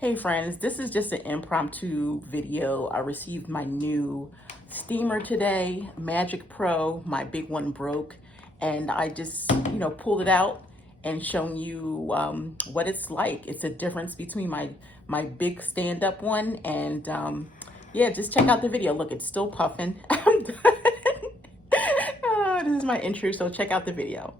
Hey friends, this is just an impromptu video. I received my new steamer today, MagicPro. My big one broke, and I just, pulled it out and shown you what it's like. It's a difference between my big stand-up one and yeah, just check out the video. Look, it's still puffing. I'm done. Oh, this is my intro, so check out the video.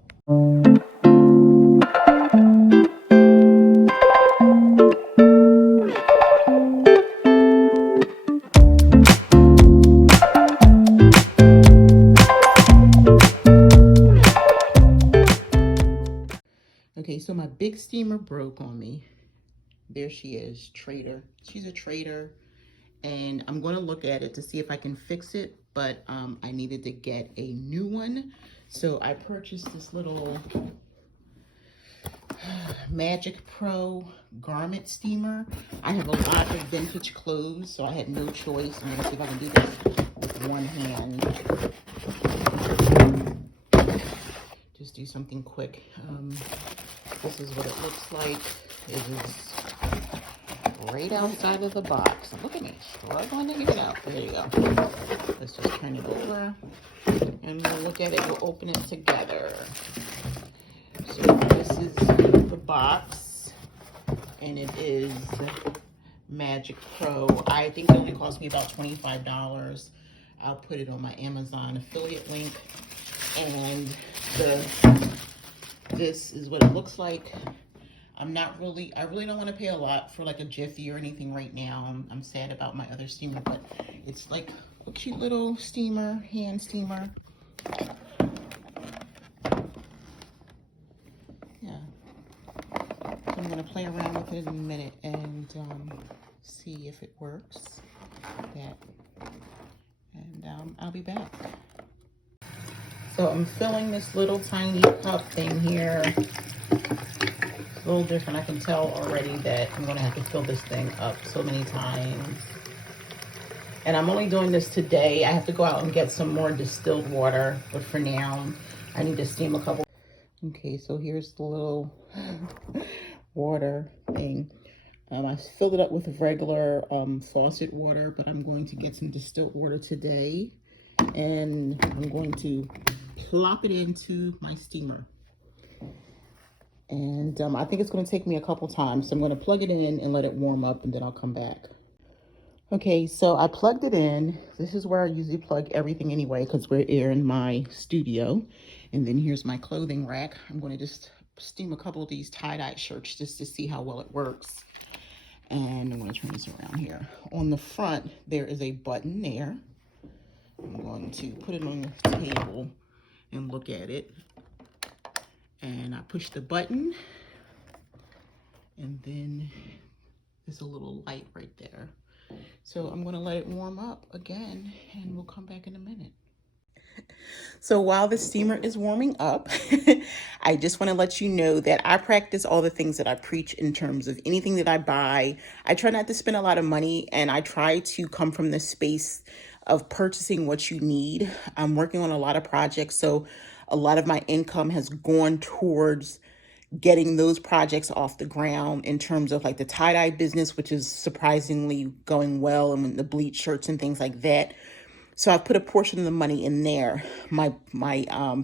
Okay, so my big steamer broke on me. There she is, trader. She's a trader, and I'm going to look at it to see if I can fix it, but I needed to get a new one. So I purchased this little MagicPro garment steamer. I have a lot of vintage clothes, so I had no choice. I'm going to see if I can do this with one hand. Just do something quick. This is what it looks like. It is right outside of the box. Look at me, struggling to get it out. There you go. Let's just turn it over, and we'll look at it. We'll open it together. So this is the box, and it is MagicPro. I think it only cost me about $25. I'll put it on my Amazon affiliate link, and this is what it looks like. I really don't want to pay a lot for like a Jiffy or anything right now. I'm sad about my other steamer, but it's like a cute little steamer, hand steamer. Yeah. So I'm going to play around with it in a minute and see if it works. I'll be back. So I'm filling this little tiny cup thing here. It's a little different. I can tell already that I'm gonna have to fill this thing up so many times. And I'm only doing this today. I have to go out and get some more distilled water, but for now, I need to steam a couple. Okay, so here's the little water thing. I filled it up with regular faucet water, but I'm going to get some distilled water today. And I'm going to plop it into my steamer. And I think it's going to take me a couple times. So I'm going to plug it in and let it warm up, and then I'll come back. Okay, so I plugged it in. This is where I usually plug everything anyway, because we're here in my studio. And then here's my clothing rack. I'm going to just steam a couple of these tie-dye shirts just to see how well it works. And I'm going to turn this around here. On the front, there is a button there. I'm going to put it on the table and look at it. And I push the button, and then there's a little light right there. So I'm going to let it warm up again, and we'll come back in a minute. So while the steamer is warming up, I just want to let you know that I practice all the things that I preach in terms of anything that I buy. I try not to spend a lot of money, and I try to come from the space of purchasing what you need. I'm working on a lot of projects, so a lot of my income has gone towards getting those projects off the ground in terms of like the tie-dye business, which is surprisingly going well, and the bleach shirts and things like that. So I've put a portion of the money in there. My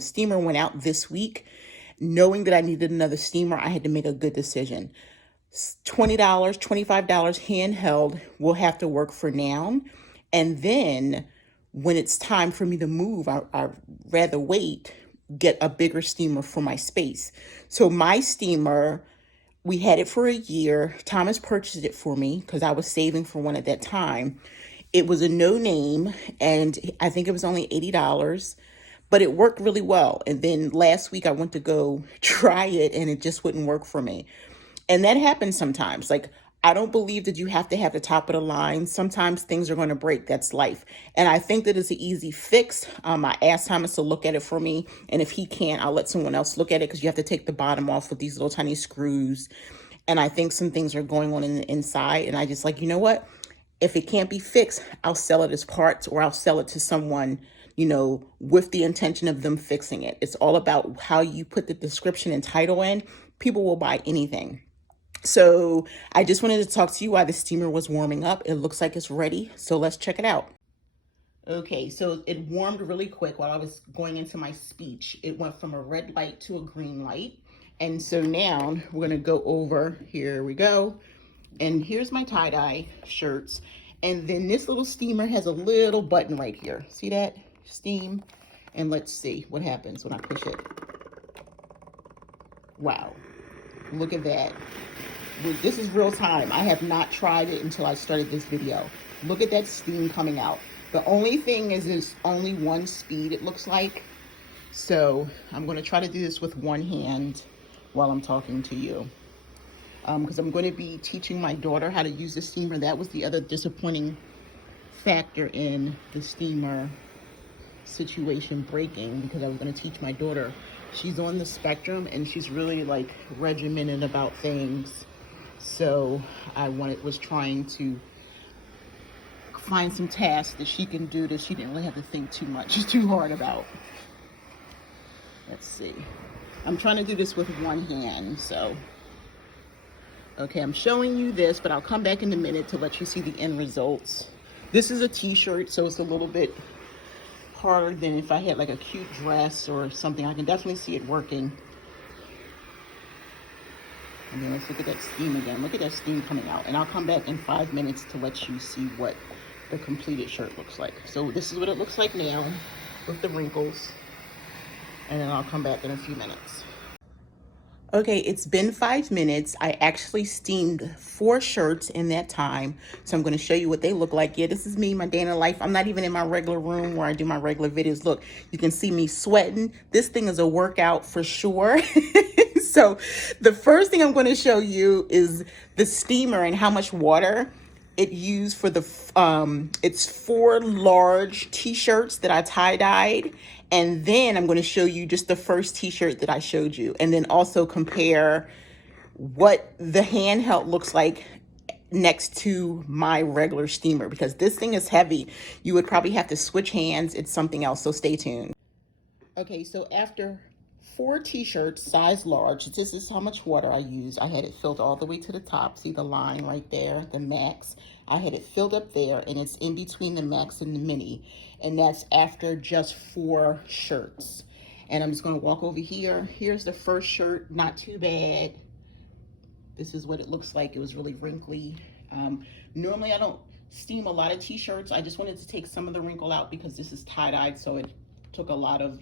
steamer went out this week. Knowing that I needed another steamer, I had to make a good decision. $20, $25 handheld will have to work for now. And then when it's time for me to move, I'd rather wait, get a bigger steamer for my space. So my steamer, we had it for a year. Thomas purchased it for me because I was saving for one at that time. It was a no name, and I think it was only $80, but it worked really well. And then last week I went to go try it, and it just wouldn't work for me. And that happens sometimes. Like, I don't believe that you have to have the top of the line. Sometimes things are going to break. That's life. And I think that it's an easy fix. I asked Thomas to look at it for me. And if he can't, I'll let someone else look at it, because you have to take the bottom off with these little tiny screws. And I think some things are going on in the inside. And I just like, you know what? If it can't be fixed, I'll sell it as parts, or I'll sell it to someone, with the intention of them fixing it. It's all about how you put the description and title in. People will buy anything. So I just wanted to talk to you while the steamer was warming up. It looks like it's ready, so let's check it out. Okay, so it warmed really quick while I was going into my speech. It went from a red light to a green light. And so now we're gonna go over, here we go. And here's my tie-dye shirts. And then this little steamer has a little button right here. See that? Steam. And let's see what happens when I push it. Wow, look at that. This is real time. I have not tried it until I started this video. Look at that steam coming out. The only thing is there's only one speed, it looks like. So I'm going to try to do this with one hand while I'm talking to you. Because I'm going to be teaching my daughter how to use the steamer. That was the other disappointing factor in the steamer situation breaking, because I was going to teach my daughter. She's on the spectrum and she's really like regimented about things. So I was trying to find some tasks that she can do that she didn't really have to think too hard about. Let's see. I'm trying to do this with one hand, so. Okay, I'm showing you this, but I'll come back in a minute to let you see the end results. This is a t-shirt, so it's a little bit harder than if I had like a cute dress or something. I can definitely see it working. And then let's look at that steam again. Look at that steam coming out. And I'll come back in 5 minutes to let you see what the completed shirt looks like. So this is what it looks like now with the wrinkles. And then I'll come back in a few minutes. Okay, it's been 5 minutes. I actually steamed 4 shirts in that time. So I'm going to show you what they look like. Yeah, this is me, my day in the life. I'm not even in my regular room where I do my regular videos. Look, you can see me sweating. This thing is a workout for sure. So the first thing I'm going to show you is the steamer and how much water it used for the, it's 4 large t-shirts that I tie-dyed. And then I'm going to show you just the first t-shirt that I showed you. And then also compare what the handheld looks like next to my regular steamer, because this thing is heavy. You would probably have to switch hands. It's something else. So stay tuned. Okay, so after 4 t-shirts, size large, this is how much water I used. I had it filled all the way to the top. See the line right there, the max. I had it filled up there, and it's in between the max and the mini. And that's after just 4 shirts. And I'm just going to walk over here. Here's the first shirt, not too bad. This is what it looks like. It was really wrinkly. Normally I don't steam a lot of t-shirts. I just wanted to take some of the wrinkle out because this is tie-dyed, so it took a lot of,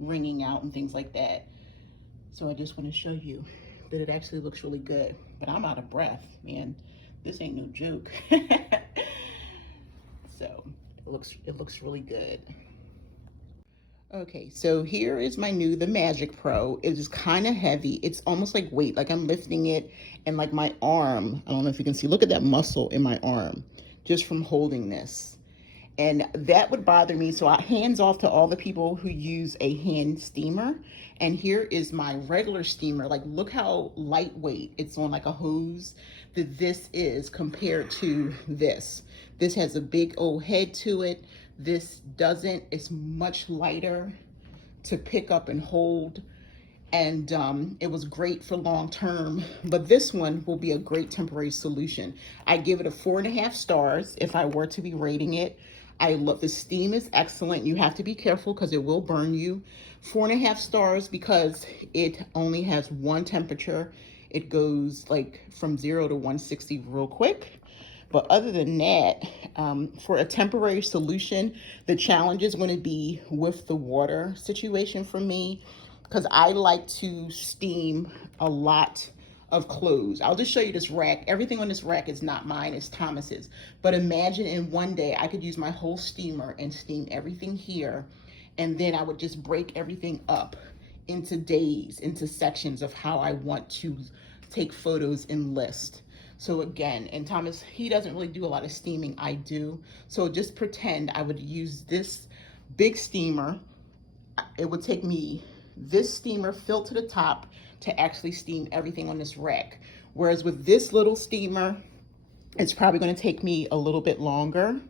ringing out and things like that. So I just want to show you that it actually looks really good. But I'm out of breath, man. This ain't no joke. So it looks really good. Okay, so here is my the MagicPro. It is kind of heavy. It's almost like weight, like I'm lifting it, and like my arm, I don't know if you can see, look at that muscle in my arm just from holding this. And that would bother me. So hands off to all the people who use a hand steamer. And here is my regular steamer. Like, look how lightweight it's on, like a hose, that this is compared to this. This has a big old head to it. This doesn't. It's much lighter to pick up and hold. And it was great for long term, but this one will be a great temporary solution. I give it a 4.5 stars if I were to be rating it. I love the steam is excellent. You have to be careful because it will burn you. 4.5 stars because it only has one temperature. It goes like from 0 to 160 real quick. But other than that, for a temporary solution, the challenge is going to be with the water situation for me, because I like to steam a lot of clothes. I'll just show you this rack. Everything on this rack is not mine, it's Thomas's. But imagine in one day I could use my whole steamer and steam everything here, and then I would just break everything up into days, into sections of how I want to take photos and list. So again, and Thomas, he doesn't really do a lot of steaming, I do. So just pretend I would use this big steamer. It would take me this steamer filled to the top to actually steam everything on this rack. Whereas with this little steamer, it's probably going to take me a little bit longer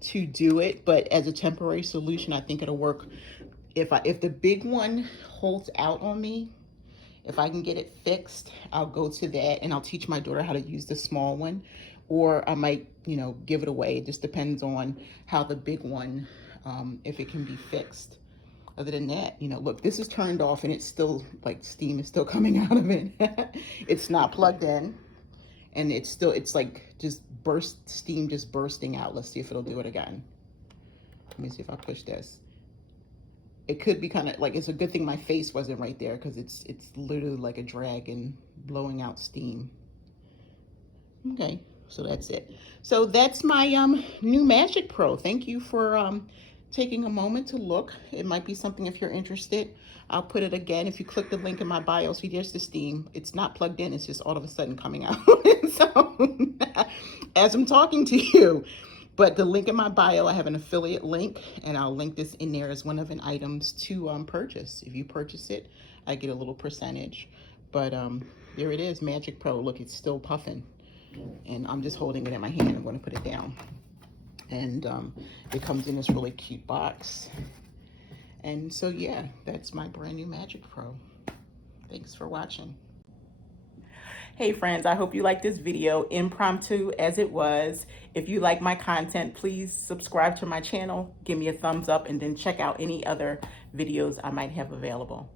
to do it, but as a temporary solution, I think it'll work. If the big one holds out on me If I can get it fixed, I'll go to that and I'll teach my daughter how to use the small one, or I might, you know, give it away. It just depends on how the big one, if it can be fixed. Other than that, you know, look, this is turned off and it's still like steam is still coming out of it. It's not plugged in and it's still, it's like just steam just bursting out. Let's see if it'll do it again. Let me see if I push this. It could be kind of like, it's a good thing my face wasn't right there because it's literally like a dragon blowing out steam. Okay, so that's it. So that's my new MagicPro. Thank you for taking a moment to look. It might be something if you're interested. I'll put it again. If you click the link in my bio, see there's the steam. It's not plugged in. It's just all of a sudden coming out. So as I'm talking to you, but the link in my bio, I have an affiliate link, and I'll link this in there as one of the items to purchase. If you purchase it, I get a little percentage. But there it is, MagicPro. Look, it's still puffing. And I'm just holding it in my hand. I'm going to put it down. And it comes in this really cute box. And so, yeah, that's my brand new MagicPro. Thanks for watching. Hey friends, I hope you liked this video, impromptu as it was. If you like my content, please subscribe to my channel, give me a thumbs up, and then check out any other videos I might have available.